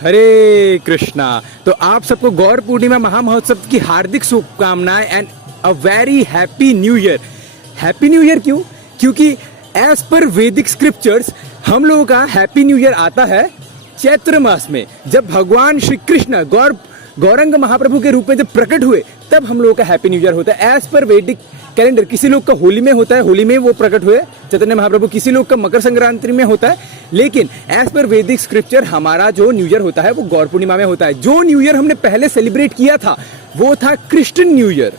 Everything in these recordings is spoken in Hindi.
हरे कृष्णा। तो आप सबको गौर पूर्णिमा महामहोत्सव की हार्दिक शुभकामनाएं and a very happy new year. Happy new year क्यों? क्योंकि एज पर वैदिक स्क्रिप्चर्स हम लोगों का हैप्पी न्यू ईयर आता है चैत्र मास में, जब भगवान श्री कृष्ण गौरंग महाप्रभु के रूप में जब प्रकट हुए, तब हम लोगों का हैप्पी न्यू ईयर होता है। एज पर वैदिक कैलेंडर किसी लोग का होली में होता है, होली में वो प्रकट हुए चैतन्य महाप्रभु, किसी लोग का मकर संक्रांति में होता है, लेकिन एज पर वैदिक स्क्रिप्चर हमारा जो न्यू ईयर होता है वो गौर पूर्णिमा में होता है। जो न्यू ईयर हमने पहले सेलिब्रेट किया था वो था क्रिश्चियन न्यू ईयर।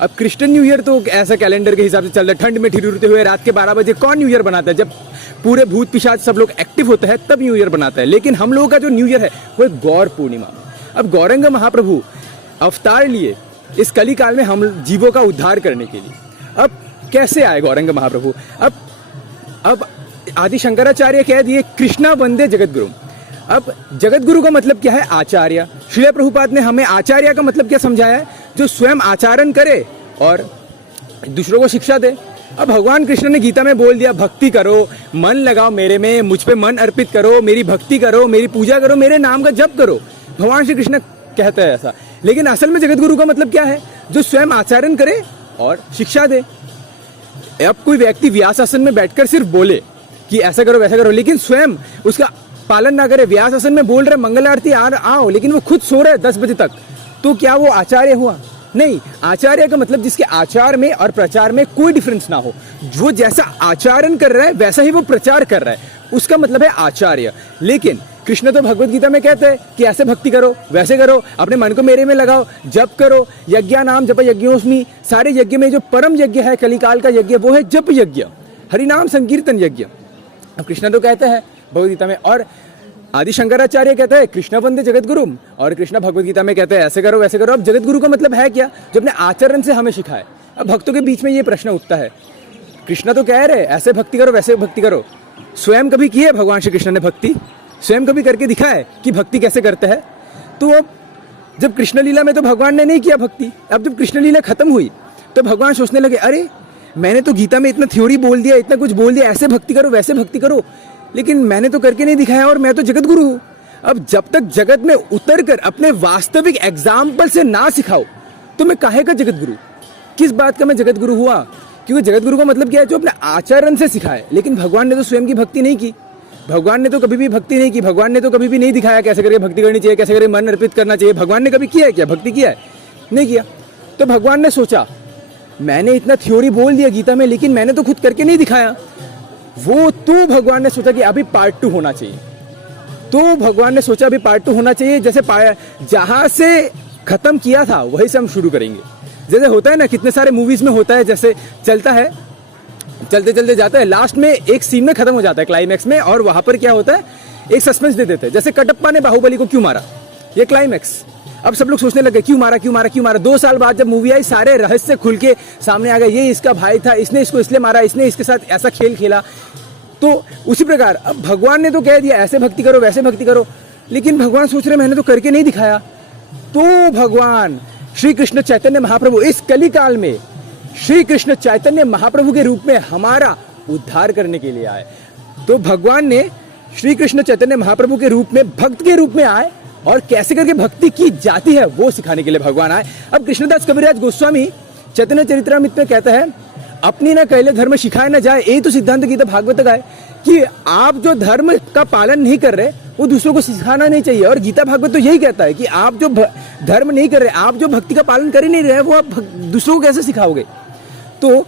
अब क्रिश्चियन न्यू ईयर तो ऐसा कैलेंडर के हिसाब से चल रहा है, ठंड में ठिठुरते हुए रात के 12 बजे कौन न्यू ईयर बनाता है? जब पूरे भूत पिशाच सब लोग एक्टिव होते हैं तब न्यू ईयर बनाता है। लेकिन हम लोगों का जो न्यू ईयर है वो गौर पूर्णिमा। अब गौरंग महाप्रभु अवतार लिए इस कली काल में हम जीवों का उद्धार करने के लिए। अब कैसे आए गौरंग महाप्रभु? अब आदि शंकराचार्य कह दिए कृष्णा वंदे जगतगुरु। अब जगतगुरु का मतलब क्या है? आचार्य। श्रील प्रभुपाद ने हमें आचार्य का मतलब क्या समझाया है? जो स्वयं आचरण करे और दूसरों को शिक्षा दे। अब भगवान कृष्ण ने गीता में बोल दिया भक्ति करो, मन लगाओ मेरे में, मुझ पे मन अर्पित करो, मेरी भक्ति करो, मेरी पूजा करो, मेरे नाम का जप करो। भगवान श्री कृष्ण कहते हैं ऐसा। लेकिन असल में जगतगुरु का मतलब क्या है? जो स्वयं आचरण करे और शिक्षा दे। अब कोई व्यक्ति व्यास आसन में बैठकर सिर्फ बोले कि ऐसा करो वैसा करो, लेकिन स्वयं उसका पालन ना करे, व्यास आसन में बोल रहे मंगल आरती आओ, लेकिन वो खुद सो रहे 10 बजे तक, तो क्या वो आचार्य हुआ? नहीं। आचार्य का मतलब जिसके आचार में और प्रचार में कोई डिफरेंस ना हो, जो जैसा आचरण कर रहा है वैसा ही वो प्रचार कर रहा है, उसका मतलब है आचार्य। लेकिन कृष्ण तो भगवत गीता में कहते हैं कि ऐसे भक्ति करो वैसे करो, अपने मन को मेरे में लगाओ, जप करो, यज्ञ नाम जप यज्ञोस्मि। सारे यज्ञ में जो परम यज्ञ है कलिकाल का यज्ञ वो है जप यज्ञ, हरिनाम संकीर्तन यज्ञ। अब कृष्ण तो कहते हैं भगवत गीता में, और आदि शंकराचार्य कहते हैं कृष्ण वंदे जगतगुरु, और कृष्ण भगवत गीता में कहते हैं ऐसे करो वैसे करो। अब जगतगुरु का मतलब है क्या? जो अपने आचरण से हमें सिखाए। अब भक्तों के बीच में ये प्रश्न उठता है, कृष्ण तो कह रहे ऐसे भक्ति करो वैसे भक्ति करो, स्वयं कभी की है भगवान श्री कृष्ण ने भक्ति? स्वयं कभी करके दिखा है कि भक्ति कैसे करते हैं? तो अब जब कृष्ण लीला में तो भगवान ने नहीं किया भक्ति, अब जब कृष्ण लीला खत्म हुई तो भगवान सोचने लगे अरे मैंने तो गीता में इतना थ्योरी बोल दिया, इतना कुछ बोल दिया, ऐसे भक्ति करो वैसे भक्ति करो, लेकिन मैंने तो करके नहीं दिखाया और मैं तो जगत गुरु हूँ। अब जब तक जगत में उतर कर अपने वास्तविक एग्जाम्पल से ना सिखाओ तो मैं काहे का जगत गुरु? किस बात का मैं जगत गुरु हुआ? क्योंकि जगत गुरु का मतलब क्या है? जो अपने आचरण से सिखाए। लेकिन भगवान ने तो स्वयं की भक्ति नहीं की, भगवान ने तो कभी भी भक्ति नहीं की, भगवान ने तो कभी भी नहीं दिखाया कैसे करके भक्ति करनी चाहिए, कैसे करके मन अर्पित करना चाहिए। भगवान ने कभी किया है क्या? भक्ति किया है? नहीं किया। तो भगवान ने सोचा मैंने इतना थ्योरी बोल दिया गीता में, लेकिन मैंने तो खुद करके नहीं दिखाया। वो तो भगवान ने सोचा कि अभी पार्ट 2 होना चाहिए। तो भगवान ने सोचा अभी पार्ट 2 होना चाहिए, जैसे जहां से खत्म किया था वहीं से हम शुरू करेंगे। जैसे होता है ना, कितने सारे मूवीज में होता है, जैसे चलता है चलते चलते जाता है, लास्ट में एक सीन में खत्म हो जाता है क्लाइमैक्स में, और वहां पर क्या होता है एक सस्पेंस दे देते हैं। जैसे कटप्पा ने बाहुबली को क्यों मारा, ये क्लाइमैक्स। अब सब लोग सोचने लगे क्यों मारा क्यों मारा क्यों मारा। 2 साल बाद जब मूवी आई सारे रहस्य खुल के सामने आ गए, ये इसका भाई था, इसने इसको इसलिए मारा, इसने इसके साथ ऐसा खेल खेला। तो उसी प्रकार अब भगवान ने तो कह दिया ऐसे भक्ति करो वैसे भक्ति करो, लेकिन भगवान सोच रहे मैंने तो करके नहीं दिखाया। तो भगवान श्री कृष्ण चैतन्य महाप्रभु इस कली काल में श्री कृष्ण चैतन्य महाप्रभु के रूप में हमारा उद्धार करने के लिए आए। तो भगवान ने श्री कृष्ण चैतन्य महाप्रभु के रूप में भक्त के रूप में आए, और कैसे करके भक्ति की जाती है वो सिखाने के लिए भगवान आए। अब कृष्णदास कविराज गोस्वामी चैतन्य चरित्रामृत में कहता है अपनी ना कहले धर्म सिखाए ना जाए, यही तो सिद्धांत गीता भागवत का है कि आप जो धर्म का पालन नहीं कर रहे वो दूसरों को सिखाना नहीं चाहिए। और गीता भागवत तो यही कहता है कि आप जो धर्म नहीं कर रहे, आप जो भक्ति का पालन कर ही नहीं रहे, वो आप दूसरों को कैसे सिखाओगे? तो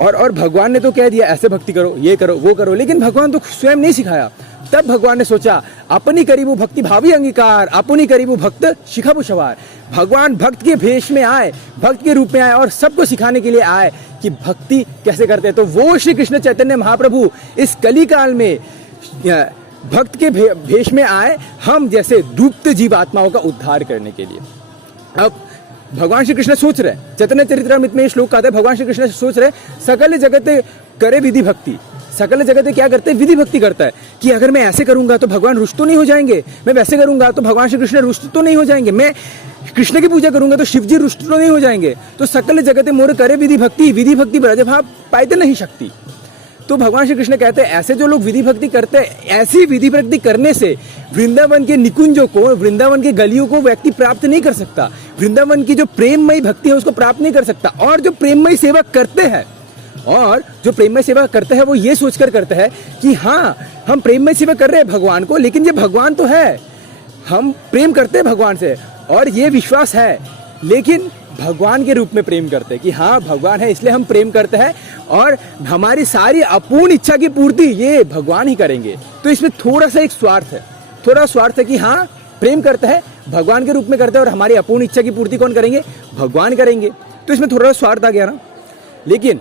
और भगवान ने तो कह दिया ऐसे भक्ति करो, ये करो वो करो, लेकिन भगवान तो स्वयं नहीं सिखाया। तब भगवान ने सोचा अपनी करीबू भक्ति भावी अंगीकार, अपनी करीबू भक्त शिखाबु सवार। भगवान भक्त के भेष में आए, भक्त के रूप में आए, और सबको सिखाने के लिए आए कि भक्ति कैसे करते हैं। तो वो श्री कृष्ण चैतन्य महाप्रभु इस कली काल में भक्त के भेष में आए, हम जैसे डूबते जीवात्माओं का उद्धार करने के लिए। अब भगवान श्री कृष्ण सोच रहे, चैतन्य चरित्रामृत में श्लोक कहता है भगवान श्री कृष्ण सोच रहे सकल जगत करे विधि भक्ति। सकल जगत क्या करते हैं? विधि भक्ति करता है कि अगर मैं ऐसे करूंगा तो भगवान रुष्ट तो नहीं हो जाएंगे, मैं वैसे करूंगा तो भगवान श्री कृष्ण रुष्ट तो नहीं हो जाएंगे, मैं कृष्ण की पूजा करूंगा तो शिव जी रुष्ट तो नहीं हो जाएंगे। तो सकल जगत मोर करे विधि भक्ति, विधि भक्ति ब्रजभाव पाइते नहीं शक्ति। तो भगवान श्री कृष्ण कहते हैं ऐसे जो लोग विधि भक्ति करते हैं, ऐसी विधि भक्ति करने से वृंदावन के निकुंजों को, वृंदावन के गलियों को व्यक्ति प्राप्त नहीं कर सकता, वृंदावन की जो प्रेममयी भक्ति है उसको प्राप्त नहीं कर सकता। और जो प्रेममयी सेवा करते हैं, और जो प्रेममय सेवा करते हैं वो ये सोचकर करते हैं कि हाँ हम प्रेममय सेवा कर रहे हैं भगवान को, लेकिन ये भगवान तो है, हम प्रेम करते हैं भगवान से और ये विश्वास है, लेकिन भगवान के रूप में प्रेम करते हैं कि हाँ भगवान है इसलिए हम प्रेम करते हैं और हमारी सारी अपूर्ण इच्छा की पूर्ति ये भगवान ही करेंगे। तो इसमें थोड़ा सा एक स्वार्थ है, थोड़ा स्वार्थ है कि हाँ प्रेम करते हैं भगवान के रूप में करते हैं और हमारी अपूर्ण इच्छा की पूर्ति कौन करेंगे? भगवान करेंगे। तो इसमें थोड़ा सा स्वार्थ आ गया ना। लेकिन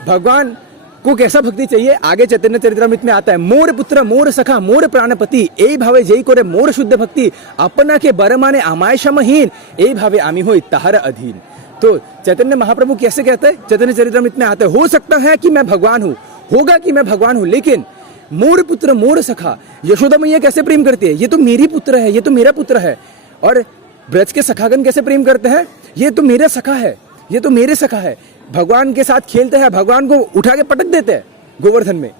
भगवान को कैसा भक्ति चाहिए? आगे चैतन्य चरितमृत में आता है, मोर पुत्र मोर सखा मोर प्राणपति ए भावे जय करे मोर शुद्ध भक्ति अपना के बरमाने आमाय क्षमहीन ए भावे आमी हो ताहर अधीन। तो चैतन्य महाप्रभु कैसे कहते हैं? चैतन्य चरितमृत में आता है, हो सकता है कि मैं भगवान हूँ, होगा कि मैं भगवान हूँ, लेकिन मोर पुत्र मोर सखा, यशोदा मैया कैसे प्रेम करती है? ये तो मेरी पुत्र है, ये तो मेरा पुत्र है। और ब्रज के सखागण कैसे प्रेम करते हैं? ये तो मेरा सखा है, ये तो मेरे सखा है। भगवान के साथ खेलते हैं, भगवान को उठा के पटक देते हैं गोवर्धन में।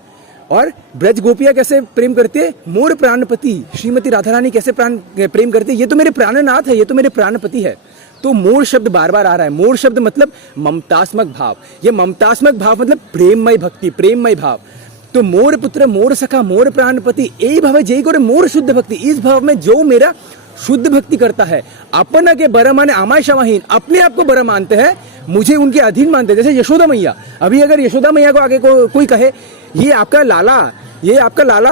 और ब्रज गोपियां कैसे प्रेम करती है? मोर प्राणपति श्रीमती राधा रानी कैसे प्रेम करती है? ये तो मेरे प्राणनाथ है, ये तो मेरे प्राणपति है। तो मोर शब्द बार बार आ रहा है। मोर शब्द मतलब ममतात्मक भाव, ये ममतात्मक भाव मतलब प्रेममय भक्ति, प्रेममय भाव। तो मोर पुत्र मोर सखा मोर प्राणपति ए भाव जय करे मोर शुद्ध भक्ति, इस भाव में जो मेरा शुद्ध भक्ति करता है, अपना के बर माने आमाय क्षमाहीन, अपने आप को बर मानते हैं, मुझे उनके अधीन मानते हैं। जैसे यशोदा मैया, अभी अगर यशोदा मैया को आगे कोई कहे ये आपका लाला, ये आपका लाला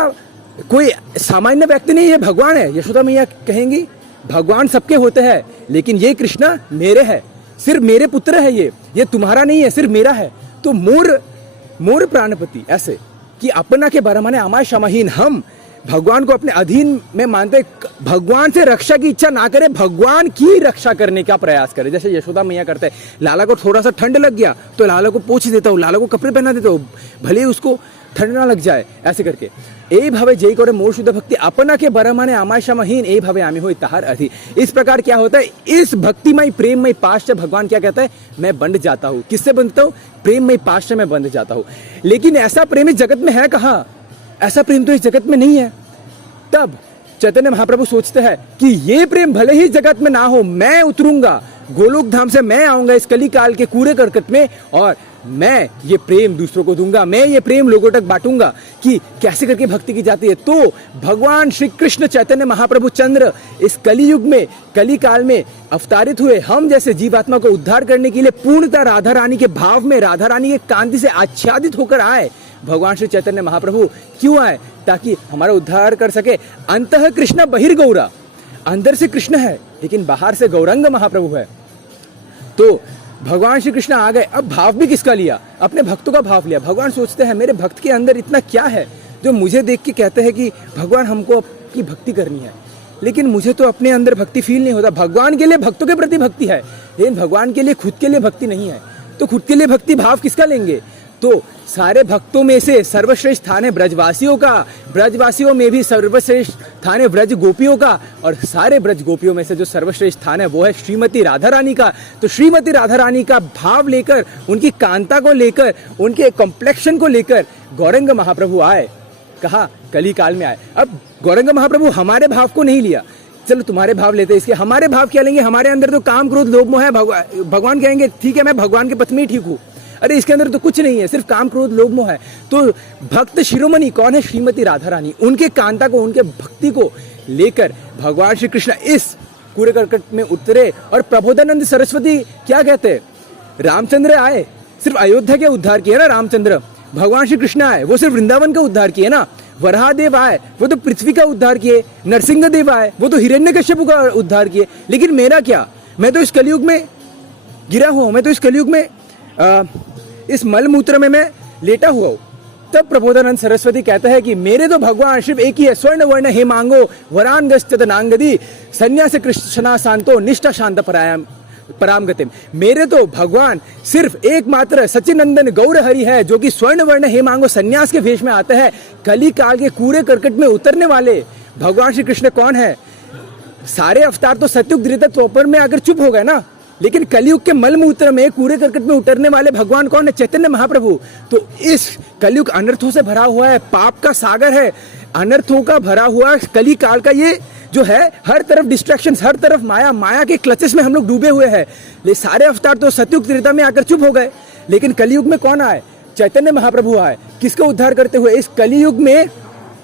कोई सामान्य व्यक्ति नहीं है, भगवान है, यशोदा मैया कहेंगी भगवान सबके होते हैं, लेकिन ये कृष्णा मेरे है, सिर्फ मेरे पुत्र है, ये तुम्हारा नहीं है, सिर्फ मेरा है। तो मोर प्राणपति ऐसे कि अपना के बर माने आमाय क्षमाहीन, हम भगवान को अपने अधीन में मानते, भगवान से रक्षा की इच्छा ना करें, भगवान की रक्षा करने का प्रयास करें। जैसे यशोदा मैया करते हैं, लाला को थोड़ा सा ठंड लग गया तो लाला को पोंछ देता हूँ, लाला को कपड़े पहना देता हूँ, भले उसको ठंड ना लग जाए, ऐसे करके। ए भावे जय करे मोर शुद्ध भक्ति अपना के बर माने आमाय क्षमाहीन ए भावे आमी हो ताहर अधीन। इस प्रकार क्या होता है? इस भक्तिमय प्रेममय पाश से भगवान क्या कहता है? मैं बंध जाता हूँ। किससे बंधता हूँ? प्रेममय पाश से मैं बंध जाता हूँ। लेकिन ऐसा प्रेम इस जगत में है कहाँ? ऐसा प्रेम तो इस जगत में नहीं है। तब चैतन्य महाप्रभु सोचते हैं कि ये प्रेम भले ही जगत में ना हो, मैं उतरूंगा गोलोक धाम से, मैं आऊंगा इस कली काल के कूड़े करकट में और मैं ये प्रेम दूसरों को दूंगा, मैं ये प्रेम लोगों तक बांटूंगा कि कैसे करके भक्ति की जाती है। तो भगवान श्री कृष्ण चैतन्य महाप्रभु चंद्र इस कली युग में, कली काल में अवतारित हुए, हम जैसे जीवात्मा को उद्धार करने के लिए पूर्णतः राधा रानी के भाव में, राधा रानी के कांति से आच्छादित होकर आए। भगवान श्री चैतन्य महाप्रभु क्यों आए? ताकि हमारा उद्धार कर सके। अंतः कृष्ण बहिर्गौरा, अंदर से कृष्ण है लेकिन बाहर से गौरंग महाप्रभु है। तो भगवान श्री कृष्ण आ गए। अब भाव भी किसका लिया? अपने भक्तों का भाव लिया। भगवान सोचते हैं मेरे भक्त के अंदर इतना क्या है जो मुझे देख के कहते हैं कि भगवान हमको आपकी भक्ति करनी है, लेकिन मुझे तो अपने अंदर भक्ति फील नहीं होता। भगवान के लिए भक्तों के प्रति भक्ति है, लेकिन भगवान के लिए खुद के लिए भक्ति नहीं है। तो खुद के लिए भक्ति भाव किसका लेंगे? तो सारे भक्तों में से सर्वश्रेष्ठ स्थान है ब्रजवासियों का, ब्रजवासियों में भी सर्वश्रेष्ठ स्थान है ब्रज गोपियों का, और सारे ब्रज गोपियों में से जो सर्वश्रेष्ठ स्थान है वो है श्रीमती राधा रानी का। तो श्रीमती राधा रानी का भाव लेकर, उनकी कांता को लेकर, उनके कॉम्प्लेक्शन को लेकर गौरंग महाप्रभु आए। कहा कली काल में आए। अब गौरंग महाप्रभु हमारे भाव को नहीं लिया, चलो तुम्हारे भाव लेते हैं, इसके हमारे भाव क्या लेंगे? हमारे अंदर तो काम क्रोध लोभ मोह है। भगवान कहेंगे ठीक है मैं भगवान के पथ में ही ठीक हूँ, अरे इसके अंदर तो कुछ नहीं है, सिर्फ काम क्रोध लोभ मोह है। तो भक्त शिरोमणि कौन है? श्रीमती राधा रानी। उनके कांता को, उनके भक्ति को लेकर भगवान श्री कृष्ण इस कूड़े करकट में उतरे। और प्रबोधानंद सरस्वती क्या कहते हैं? रामचंद्र आए, सिर्फ अयोध्या के उद्धार किए ना रामचंद्र। भगवान श्री कृष्ण आए, वो सिर्फ वृंदावन का उद्धार किए ना। वराहदेव आए, वो तो पृथ्वी का उद्धार किए। नरसिंह देव आए, वो तो हिरण्यकश्यप का उद्धार किए। लेकिन मेरा क्या? मैं तो इस कलयुग में गिरा हुआ हूं, मैं तो इस कलयुग में इस मलमूत्र में मैं लेटा हुआ हूं। तब प्रबोधानंद सरस्वती कहता है कि मेरे तो भगवान शिव एक ही है, स्वर्ण वर्ण हे मांगो वरांगश्च नांगदी संन्यास कृष्णा शांतो निष्ठा शांत पराम गतिम। मेरे तो भगवान सिर्फ एकमात्र सचिनंदन गौर हरि है, जो कि स्वर्ण वर्ण हे मांगो संन्यास के वेश में आते हैं। कली काल के कूड़े करकट में उतरने वाले भगवान श्री कृष्ण कौन है? सारे अवतार तो सतयुग त्रेता द्वापर में अगर चुप हो गए ना, लेकिन कलयुग के मलमूत्र में कूड़े करकट में उतरने वाले भगवान कौन है? चैतन्य महाप्रभु। तो इस कलयुग अनर्थों से भरा हुआ है, पाप का सागर है, अनर्थों का भरा हुआ कली काल का ये जो है, हर तरफ डिस्ट्रैक्शंस, हर तरफ माया, माया के क्लचेस में हम लोग डूबे हुए हैं। ये सारे अवतार तो सतयुग त्रेता में आकर चुप हो गए, लेकिन कलयुग में कौन आए? चैतन्य महाप्रभु आए। किसका उद्धार करते हुए? इस कलयुग में,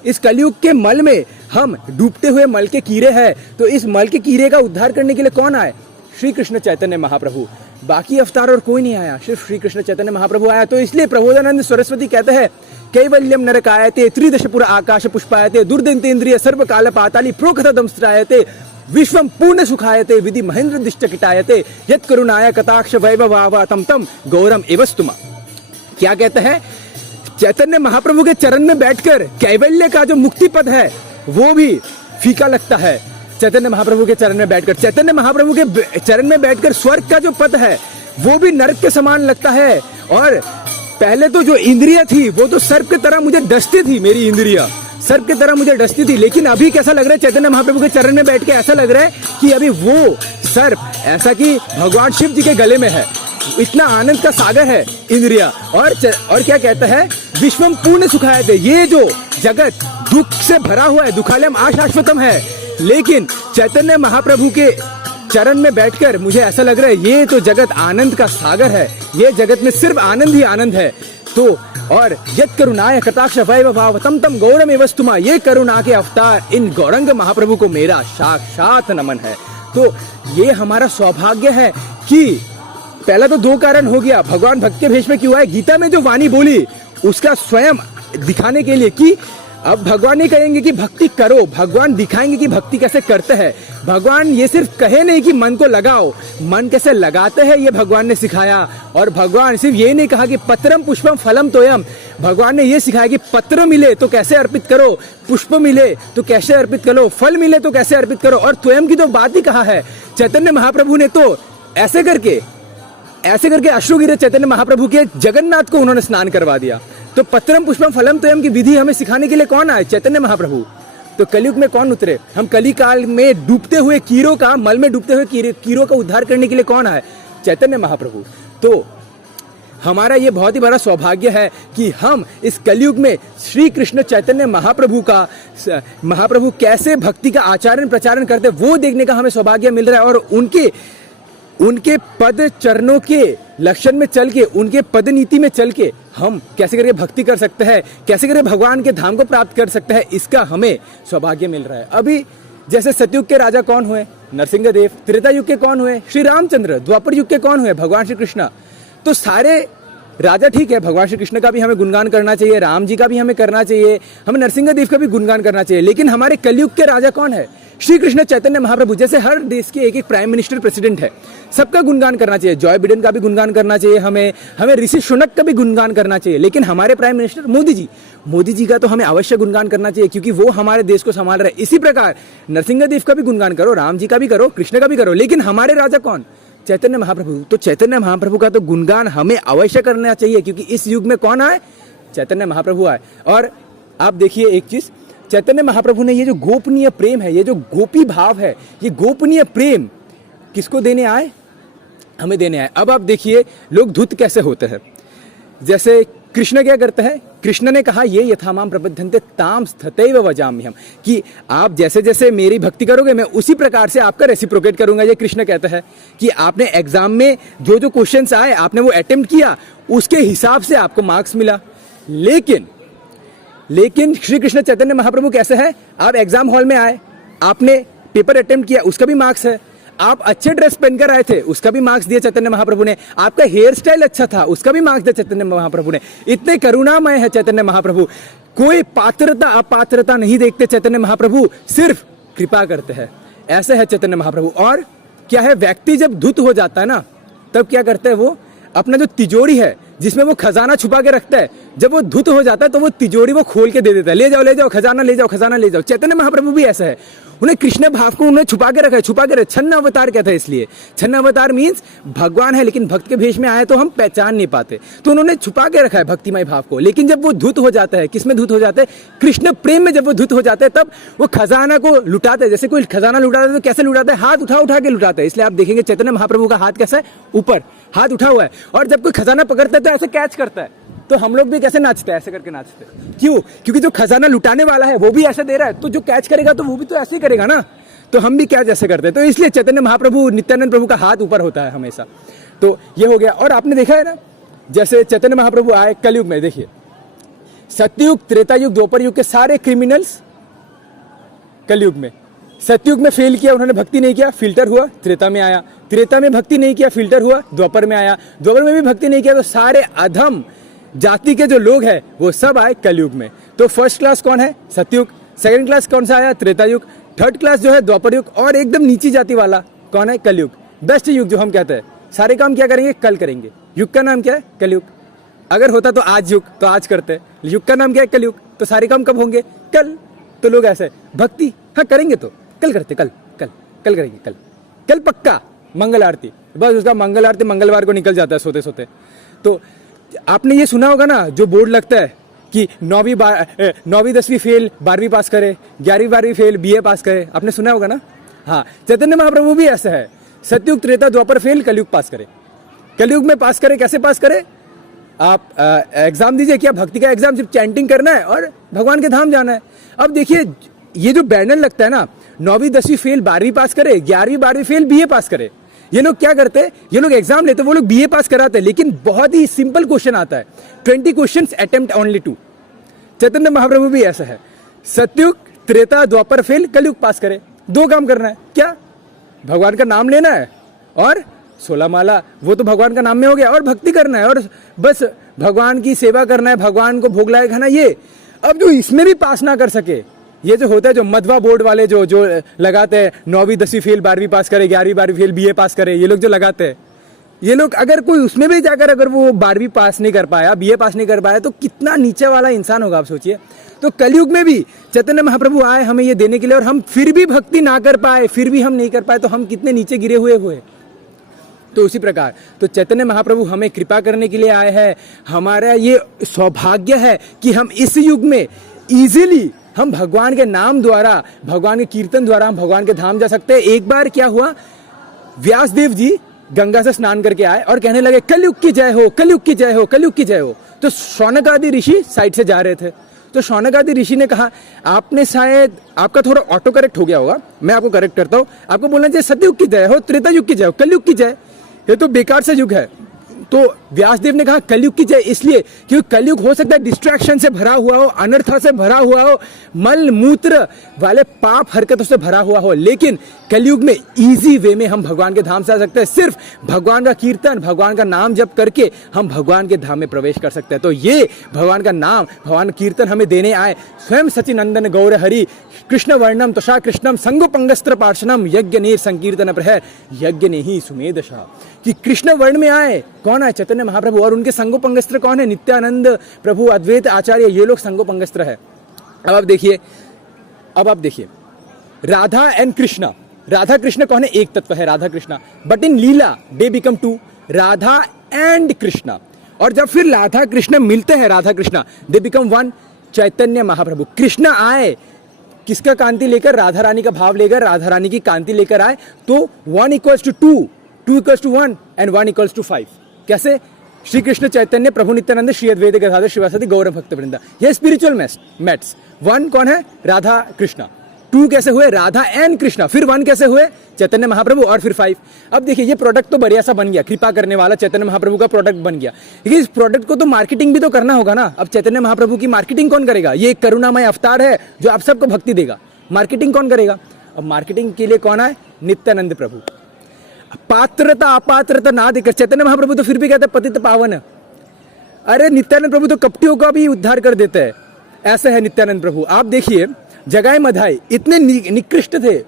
इस कलयुग के मल में हम डूबते हुए मल के कीड़े हैं। तो इस मल के कीड़े का उद्धार करने के लिए कौन आए? श्री कृष्ण चैतन्य महाप्रभु। बाकी अवतार और कोई नहीं आया, सिर्फ श्री कृष्ण चैतन्य महाप्रभु आया। तो इसलिए प्रबोधानंद सरस्वती कहते हैं, कैवल्यम नरकायते त्रिदशपुर आकाश पुष्पायते दुर्दंतेन्द्रिय सर्व काल पाताली प्रोकथ दंस्त्रायते विश्वम पूर्ण सुखायते विधि महेंद्र दिष्ट किटायते यत् करुणाय कटाक्ष वैभवाव तम तम गौरम एवस्तुमा। क्या कहते हैं? चैतन्य महाप्रभु के चरण में बैठकर कैवल्य का जो मुक्ति पद है वो भी फीका लगता है। चैतन्य महाप्रभु के चरण में बैठकर, चैतन्य महाप्रभु के चरण में बैठकर स्वर्ग का जो पद है वो भी नरक के समान लगता है। और पहले तो जो इंद्रिया थी वो तो सर्प की तरह मुझे डसती थी, मेरी इंद्रिया सर्प की तरह मुझे डसती थी, लेकिन अभी कैसा लग रहा है? चैतन्य महाप्रभु के चरण में बैठ के ऐसा लग रहा है कि अभी वो सर्प ऐसा कि भगवान शिव जी के गले में है। इतना आनंद का सागर है इंद्रिया। और क्या कहता है? विश्वम पूर्ण सुखायते। ये जो जगत दुख से भरा हुआ है, दुखालयम अशाश्वतम है, लेकिन चैतन्य महाप्रभु के चरण में बैठकर मुझे ऐसा लग रहा है ये तो जगत आनंद का सागर है, ये जगत में सिर्फ आनंद ही आनंद है। तो और यत् करुणाय कटाक्ष वैभवाव तम तम गौरम एवस्तुमा, ये करुणा के अवतार इन गौरंग महाप्रभु को मेरा साक्षात नमन है। तो ये हमारा सौभाग्य है कि पहला तो दो कारण हो गया, भगवान भक्त के भेष में क्यों आए? गीता में जो वाणी बोली उसका स्वयं दिखाने के लिए कि अब भगवान नहीं कहेंगे कि भक्ति करो, भगवान दिखाएंगे कि भक्ति कैसे करते हैं। भगवान ये सिर्फ कहे नहीं कि मन को लगाओ, मन कैसे लगाते हैं ये भगवान ने सिखाया। और भगवान सिर्फ ये नहीं कहा कि पत्रम पुष्पम फलम तोयम, भगवान ने ये सिखाया कि पत्र मिले तो कैसे अर्पित करो, पुष्प मिले तो कैसे अर्पित करो, फल मिले तो कैसे अर्पित करो, और त्वयम की तो बात ही कहा है। चैतन्य महाप्रभु ने तो ऐसे करके अश्रुगिरि चैतन्य महाप्रभु के जगन्नाथ को उन्होंने स्नान करवा दिया। तो पत्रम पुष्पम फलम तोयम की विधि हमें सिखाने के लिए कौन आए? चैतन्य महाप्रभु। तो कलयुग में कौन उतरे? हम कली काल में डूबते हुए कीड़ों का, मल में डूबते हुए कीड़ों का उद्धार करने के लिए कौन आए? चैतन्य महाप्रभु। तो हमारा ये बहुत ही बड़ा सौभाग्य है कि हम इस कलयुग में श्री कृष्ण चैतन्य महाप्रभु कैसे भक्ति का आचरण प्रचारण करते वो देखने का हमें सौभाग्य मिल रहा है। और उनके पद चरणों के लक्षण में चल के, उनके पद नीति में चल के हम कैसे करके भक्ति कर सकते हैं, कैसे करके भगवान के धाम को प्राप्त कर सकते हैं, इसका हमें सौभाग्य मिल रहा है। अभी जैसे सतयुग के राजा कौन हुए? नरसिंह देव। त्रेता युग के कौन हुए? श्री रामचंद्र। द्वापर युग के कौन हुए? भगवान श्री कृष्ण। तो सारे राजा ठीक है, भगवान श्री कृष्ण का भी हमें गुणगान करना चाहिए, राम जी का भी हमें करना चाहिए, हमें नरसिंह देव का भी गुणगान करना चाहिए, लेकिन हमारे कलयुग के राजा कौन है? श्री कृष्ण चैतन्य महाप्रभु। जैसे हर देश के एक एक प्राइम मिनिस्टर प्रेसिडेंट है, सबका गुणगान करना चाहिए, जॉय बिडेन का भी गुणगान करना चाहिए, हमें ऋषि सुनक का भी गुणगान करना चाहिए, लेकिन हमारे प्राइम मिनिस्टर मोदी जी का तो हमें अवश्य गुणगान करना चाहिए, क्योंकि वो हमारे देश को संभाल रहे हैं। इसी प्रकार नरसिंह देव का भी गुणगान करो, राम जी का भी करो, कृष्ण का भी करो, लेकिन हमारे राजा कौन? चैतन्य महाप्रभु। तो चैतन्य महाप्रभु का तो गुणगान हमें अवश्य करना चाहिए, क्योंकि इस युग में कौन आए? चैतन्य महाप्रभु आए। और आप देखिए एक चीज, चैतन्य महाप्रभु ने ये जो गोपनीय प्रेम है, ये जो गोपी भाव है, ये गोपनीय प्रेम किसको देने आए? हमें देने आए। अब आप देखिए लोग धुत कैसे होते हैं। जैसे कृष्ण क्या करते हैं? कृष्ण ने कहा ये यथामाम प्रबद्धन्ते ताम तथैव वजाम्यहम्, कि आप जैसे जैसे मेरी भक्ति करोगे मैं उसी प्रकार से आपका रेसिप्रोकेट करूंगा। ये कृष्ण कहते हैं कि आपने एग्जाम में जो जो क्वेश्चंस आए आपने वो अटेम्प्ट किया, उसके हिसाब से आपको मार्क्स मिला। लेकिन श्री कृष्ण चैतन्य महाप्रभु कैसे है? आप एग्जाम हॉल में आए, आपने पेपर अटेम्प्ट किया, उसका भी मार्क्स है। आप अच्छे ड्रेस पहनकर आए थे, उसका भी मार्क्स दिया चैतन्य महाप्रभु ने। आपका हेयर स्टाइल अच्छा था, उसका भी मार्क्स दिया चैतन्य महाप्रभु ने। इतने करुणामय है चैतन्य महाप्रभु, कोई पात्रता अपात्रता नहीं देखते चैतन्य महाप्रभु, सिर्फ कृपा करते हैं। ऐसे है चैतन्य महाप्रभु। और क्या है, व्यक्ति जब धुत हो जाता है ना, तब क्या करते हैं वो? अपना जो तिजोरी है, जिसमें वो खजाना छुपा के रखता है, जब वो धुत हो जाता है तो वो तिजोरी वो खोल के दे देता है, ले जाओ खजाना ले जाओ, खजाना ले जाओ। चैतन्य महाप्रभु भी ऐसा है, उन्हें कृष्ण भाव को उन्हें छुपा के रखा है, छुपा के रखा। छन्न अवतार कहता है, इसलिए छन्न अवतार मीन्स भगवान है लेकिन भक्त के भेष में आए तो हम पहचान नहीं पाते, तो उन्होंने छुपा के रखा है भक्तिमय भाव को। लेकिन जब वो धुत हो जाता है, किसमें धुत हो जाते हैं? कृष्ण प्रेम में जब वो धुत हो जाते हैं तब वो खजाना को लुटाते हैं। जैसे कोई खजाना लुटाता है तो कैसे लुटाता है? हाथ उठा उठा के लुटाता है। इसलिए आप देखेंगे चैतन्य महाप्रभु का हाथ कैसा है? ऊपर हाथ उठा हुआ है, और जब कोई खजाना पकड़ता है तो ऐसे कैच करता है। तो हम लोग भी कैसे नाचते हैं? ऐसे करके नाचते हैं। क्यों? क्योंकि जो खजाना लुटाने वाला है वो भी ऐसे दे रहा है, तो जो कैच करेगा तो वो भी तो ऐसे ही करेगा ना, तो हम भी कैच ऐसे करते हैं। तो इसलिए चैतन्य महाप्रभु नित्यानंद प्रभु का हाथ ऊपर होता है हमेशा। तो ये हो गया। और आपने देखा है ना, जैसे चैतन्य महाप्रभु आए कलयुग में, देखिए सतयुग, त्रेता युग, द्वापर युग के सारे क्रिमिनल्स कलयुग में। सतयुग में फेल किया, उन्होंने भक्ति नहीं किया, फिल्टर हुआ, त्रेता में आया। त्रेता में भक्ति नहीं किया, फिल्टर हुआ, द्वापर में आया। द्वापर में भी भक्ति नहीं किया, तो सारे अधम जाति के जो लोग हैं वो सब आए कलयुग में। तो फर्स्ट क्लास कौन है? सतयुग। सेकंड क्लास कौन सा आया? त्रेता युग। थर्ड क्लास जो है द्वापर युग, और एकदम नीची जाति वाला कौन है? कलयुग। बेस्ट युग जो हम कहते हैं, सारे काम क्या करेंगे? कल करेंगे। युग का नाम क्या है? कलयुग। अगर होता तो आज युग, तो आज करते हैं। युग का नाम क्या है? कलयुग। तो सारे काम कब होंगे? कल। तो लोग ऐसे भक्ति हाँ करेंगे तो कल करते, कल कल कल करेंगे, कल कल पक्का। मंगल आरती, बस उसका मंगल आरती मंगलवार को निकल जाता है सोते सोते। तो आपने ये सुना होगा ना, जो बोर्ड लगता है कि 9वीं 10वीं फेल 12वीं पास करे, 11वीं 12वीं फेल BA पास करे, आपने सुना होगा ना। हाँ, चैतन्य महाप्रभु भी ऐसा है, सतयुग त्रेता द्वापर फेल, कलयुग पास करे। कलयुग में पास करे, कैसे पास करे? आप एग्जाम दीजिए, क्या भक्ति का एग्जाम? सिर्फ चैंटिंग करना है और भगवान के धाम जाना है। अब देखिए ये जो बैनर लगता है ना, 9वीं 10वीं फेल 12वीं पास करे, 11वीं 12वीं फेल BA पास करे, ये लोग क्या करते हैं? ये लोग एग्जाम लेते हैं, वो लोग BA पास कराते हैं, लेकिन बहुत ही सिंपल क्वेश्चन आता है, 20 questions attempt only 2। Chaitanya Mahaprabhu भी ऐसा है, सतयुग त्रेता द्वापर फेल, कलयुग पास करे। 2 काम करना है, क्या? भगवान का नाम लेना है और 16 माला, वो तो भगवान का नाम में हो गया, और भक्ति करना है, और बस भगवान की सेवा करना है, भगवान को भोग लाए खाना। ये अब जो इसमें भी पास ना कर सके, ये जो होता है, जो मध्वा बोर्ड वाले जो लगाते हैं 9वीं 10वीं फेल 12वीं पास करे, 11वीं 12वीं फेल BA पास करे, ये लोग जो लगाते हैं, ये लोग अगर कोई उसमें भी जाकर अगर वो 12वीं पास नहीं कर पाया, BA पास नहीं कर पाया, तो कितना नीचे वाला इंसान होगा, आप सोचिए। तो कलयुग में भी चैतन्य महाप्रभु आए हमें ये देने के लिए, और हम फिर भी भक्ति ना कर पाए, फिर भी हम नहीं कर पाए, तो हम कितने नीचे गिरे हुए। तो उसी प्रकार तो चैतन्य महाप्रभु हमें कृपा करने के लिए आए हैं। हमारा ये सौभाग्य है कि हम इस युग में इजीली हम भगवान के नाम द्वारा, भगवान के कीर्तन द्वारा हम भगवान के धाम जा सकते हैं। एक बार क्या हुआ, व्यासदेव जी गंगा से स्नान करके आए और कहने लगे कलयुग की जय हो, कलयुग की जय हो, कलयुग की जय हो। तो शौनक आदि ऋषि साइड से जा रहे थे, तो शौनक आदि ऋषि ने कहा, आपने शायद, आपका थोड़ा ऑटो करेक्ट हो गया होगा, मैं आपको करेक्ट करता हूँ, आपको बोलना चाहिए सतयुग की जय हो, त्रेता युग की जय हो, कलयुग की जय, ये तो बेकार सा युग है। तो व्यासदेव ने कहा कलयुग की जय, इसलिए क्योंकि कलयुग हो सकता है डिस्ट्रैक्शन से भरा हुआ हो, अनर्था से भरा हुआ हो, मल मूत्र वाले पाप हरकतों से भरा हुआ हो, लेकिन कलयुग में इजी वे में हम भगवान के धाम से आ सकते हैं। सिर्फ भगवान का कीर्तन, भगवान का नाम जप करके हम भगवान के धाम में प्रवेश कर सकते हैं। तो ये भगवान का नाम, भगवान कीर्तन हमें देने आए स्वयं सचिनंदन गौर हरि कृष्ण वर्णम तथा कृष्णम संगोपंगस्त्र पार्षणम यज्ञ नीर संकीर्तन प्रहर यज्ञ ने ही सुमेधशा, कि कृष्ण वर्ण में आए कौन है? चैतन्य महाप्रभु, और उनके संगोपंगस्त्र कौन है? नित्यानंद प्रभु, अद्वैत आचार्य, ये लोग संगोपंगस्त्र है। अब आप देखिए राधा एंड कृष्णा, राधा कृष्ण कौन है? एक तत्व है Radha Krishna, but in Leela they become 2, Radha and Krishna. और जब फिर राधा कृष्ण मिलते हैं, राधा कृष्णा दे बिकम 1, चैतन्य महाप्रभु। कृष्ण आए किसका कांति लेकर? राधा रानी का भाव लेकर, राधा रानी की कांति लेकर आए, तो 1 = 2, 2 = 1 एंड 1 = 5। कैसे? श्री कृष्ण चैतन्य प्रभु नित्यानंद श्री अद्वैत गदाधर श्रीवासदि गौर भक्त वृंदा, ये स्पिरिचुअल मैथ्स। 1 कौन है? राधा कृष्णा। 2 कैसे हुए? राधा एंड कृष्णा। फिर 1 कैसे हुए? चैतन्य महाप्रभु। और फिर 5। अब देखिए ये प्रोडक्ट तो बढ़िया सा बन गया, कृपा करने वाला चैतन्य महाप्रभु का प्रोडक्ट बन गया, लेकिन इस प्रोडक्ट को तो मार्केटिंग भी तो करना होगा ना। अब चैतन्य महाप्रभु की मार्केटिंग कौन करेगा? ये एक करुणामय अवतार है जो आप सबको भक्ति देगा, मार्केटिंग कौन करेगा? अब मार्केटिंग के लिए कौन आए? नित्यानंद प्रभु। पात्रता अपात्रता ना देकर चैतन्य महाप्रभु तो फिर भी कहते हैं पतित पावन। अरे नित्यानंद प्रभु तो कपटियों का भी उद्धार कर देते हैं, ऐसे है नित्यानंद प्रभु। आप देखिए जगाई मधाई इतने निकृष्ट थे,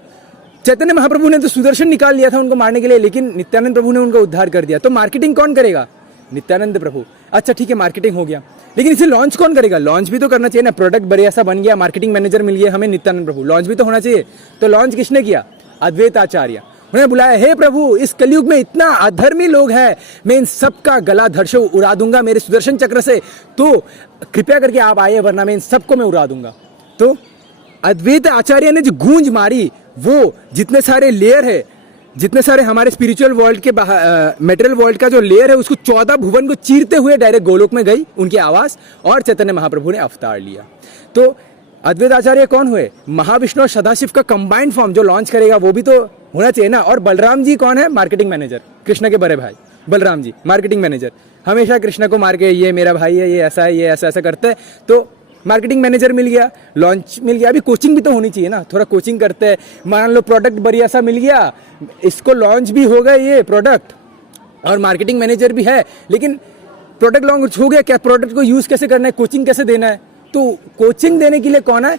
चैतन्य महाप्रभु ने तो सुदर्शन निकाल लिया था उनको मारने के लिए, लेकिन नित्यानंद प्रभु ने उनका उद्धार कर दिया। तो मार्केटिंग कौन करेगा? नित्यानंद प्रभु। अच्छा ठीक है, मार्केटिंग हो गया, लेकिन इसे लॉन्च कौन करेगा? लॉन्च भी तो करना चाहिए ना। प्रोडक्ट बढ़िया सा बन गया, मार्केटिंग मैनेजर मिल गया हमें नित्यानंद प्रभु, लॉन्च भी तो होना चाहिए। तो लॉन्च किसने किया? अद्वैत आचार्य। उन्होंने बुलाया, हे प्रभु इस कलयुग में इतना अधर्मी लोग हैं, मैं इन सबका गला धर्षो उड़ा दूंगा मेरे सुदर्शन चक्र से, तो कृपया करके आप आइए वरना मैं इन सबको मैं उड़ा दूंगा। तो अद्वैत आचार्य ने जो गूंज मारी, वो जितने सारे लेयर है, जितने सारे हमारे स्पिरिचुअल वर्ल्ड के मेटेरियल वर्ल्ड का जो लेयर है, उसको 14 भुवन को चीरते हुए डायरेक्ट गोलोक में गई उनकी आवाज, और चैतन्य महाप्रभु ने अवतार लिया। तो अद्वैत आचार्य कौन हुए? महाविष्णु और सदाशिव का कंबाइंड फॉर्म जो लॉन्च करेगा वो भी तो होना चाहिए ना। और बलराम जी कौन है? मार्केटिंग मैनेजर, कृष्ण के बड़े भाई बलराम जी मार्केटिंग मैनेजर। हमेशा कृष्ण को मार के ये मेरा भाई है, ये ऐसा है, ये ऐसा ऐसा करते हैं, तो मार्केटिंग मैनेजर मिल गया, लॉन्च मिल गया। अभी कोचिंग भी तो होनी चाहिए ना, थोड़ा कोचिंग करते हैं। मान लो प्रोडक्ट बढ़िया सा मिल गया, इसको लॉन्च भी हो गया ये प्रोडक्ट, और मार्केटिंग मैनेजर भी है, लेकिन प्रोडक्ट लॉन्च हो गया, क्या प्रोडक्ट को यूज कैसे करना है, कोचिंग कैसे देना है? तो कोचिंग देने के लिए कौन है?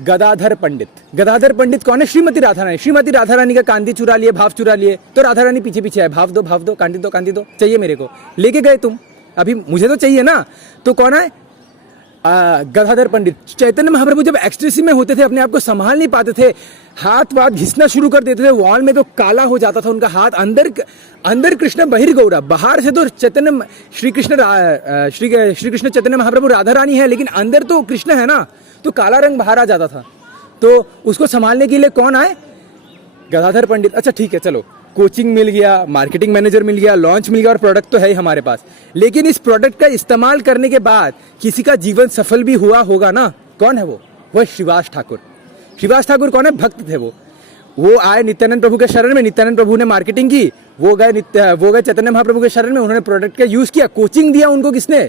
गदाधर पंडित। गदाधर पंडित कौन है? श्रीमती राधा रानी। श्रीमती राधा रानी का कांति चुरा लिए, भाव चुरा लिए, तो राधा रानी पीछे पीछे है, भाव दो, कांति दो, कांति दो, चाहिए मेरे को, लेके गए तुम, अभी मुझे तो चाहिए ना। तो कौन है? गदाधर पंडित। चैतन्य महाप्रभु जब एक्सटेसी में होते थे, अपने आप को संभाल नहीं पाते थे, हाथ वाथ घिसना शुरू कर देते थे, वॉल में तो काला हो जाता था उनका हाथ, अंदर कृष्ण बहिर्गौरा, बाहर से तो चैतन्य श्री कृष्ण चैतन्य महाप्रभु राधा रानी है, लेकिन अंदर तो कृष्ण है ना, तो काला रंग बाहर आ जाता था। तो उसको संभालने के लिए कौन आए? गदाधर पंडित। अच्छा ठीक है, चलो कोचिंग मिल गया, मार्केटिंग मैनेजर मिल गया, लॉन्च मिल गया, और प्रोडक्ट तो है ही हमारे पास, लेकिन इस प्रोडक्ट का इस्तेमाल करने के बाद किसी का जीवन सफल भी हुआ होगा ना। कौन है वो? वह श्रीवास ठाकुर। श्रीवास ठाकुर कौन है? भक्त थे वो आए नित्यानंद प्रभु के शरण में, नित्यानंद प्रभु ने मार्केटिंग की, वो गए चैतन्य महाप्रभु के शरण में, उन्होंने प्रोडक्ट का यूज किया, कोचिंग दिया उनको किसने?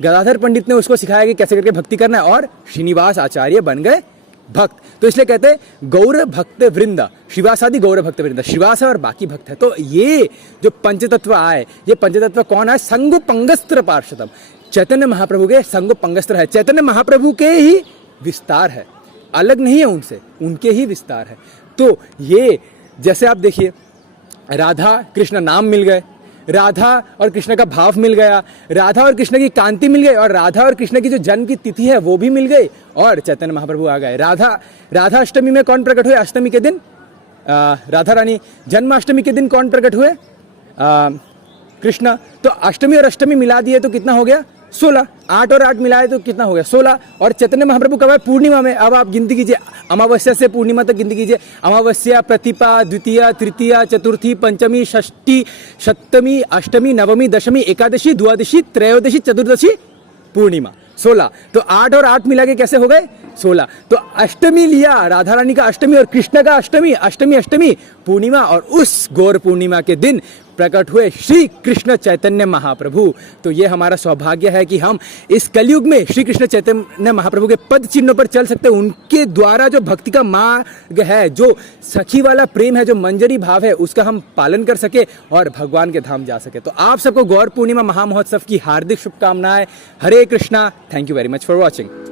गदाधर पंडित ने उसको सिखाया कि कैसे करके भक्ति करना है, और श्रीनिवास आचार्य बन गए भक्त। तो इसलिए कहते हैं गौर भक्त वृंदा, श्रीवास आदि गौर भक्त वृंदा, श्रीवास है और बाकी भक्त है। तो ये जो पंचतत्व आए, ये पंचतत्व कौन है? संगो पंगस्त्र पार्षदम, चैतन्य महाप्रभु के संगो पंगस्त्र है, चैतन्य महाप्रभु के ही विस्तार है, अलग नहीं है उनसे, उनके ही विस्तार है। तो ये जैसे आप देखिए, राधा कृष्ण नाम मिल गए, राधा और कृष्ण का भाव मिल गया, राधा और कृष्ण की कांति मिल गई, और राधा और कृष्ण की जो जन्म की तिथि है वो भी मिल गई, और चैतन्य महाप्रभु आ गए। राधा अष्टमी में कौन प्रकट हुए? अष्टमी के दिन राधा रानी। जन्माष्टमी के दिन कौन प्रकट हुए? कृष्ण। तो अष्टमी और अष्टमी मिला दिए तो कितना हो गया? 16। 8 और 8 मिलाए तो कितना हो गया? 16। और चैतन्य महाप्रभु कब है? पूर्णिमा में। अब आप गिनती कीजिए, अमावस्या से पूर्णिमा तक गिनती कीजिए। अमावस्या, प्रतिपा, द्वितीया, तृतीया, चतुर्थी, पंचमी, षष्ठी, सप्तमी, अष्टमी, नवमी, दशमी, एकादशी, द्वादशी, त्रयोदशी, चतुर्दशी, पूर्णिमा। 16। तो 8 और 8 मिला के कैसे हो गए? 16। तो अष्टमी लिया, राधा रानी का अष्टमी और कृष्ण का अष्टमी, अष्टमी पूर्णिमा, और उस गौर पूर्णिमा के दिन प्रकट हुए श्री कृष्ण चैतन्य महाप्रभु। तो ये हमारा सौभाग्य है कि हम इस कलयुग में श्री कृष्ण चैतन्य महाप्रभु के पद चिन्हों पर चल सकते हैं। उनके द्वारा जो भक्ति का मार्ग है, जो सखी वाला प्रेम है, जो मंजरी भाव है, उसका हम पालन कर सके और भगवान के धाम जा सके। तो आप सबको गौर पूर्णिमा महामहोत्सव की हार्दिक शुभकामनाएं। Hare Krishna. Thank you very much for watching.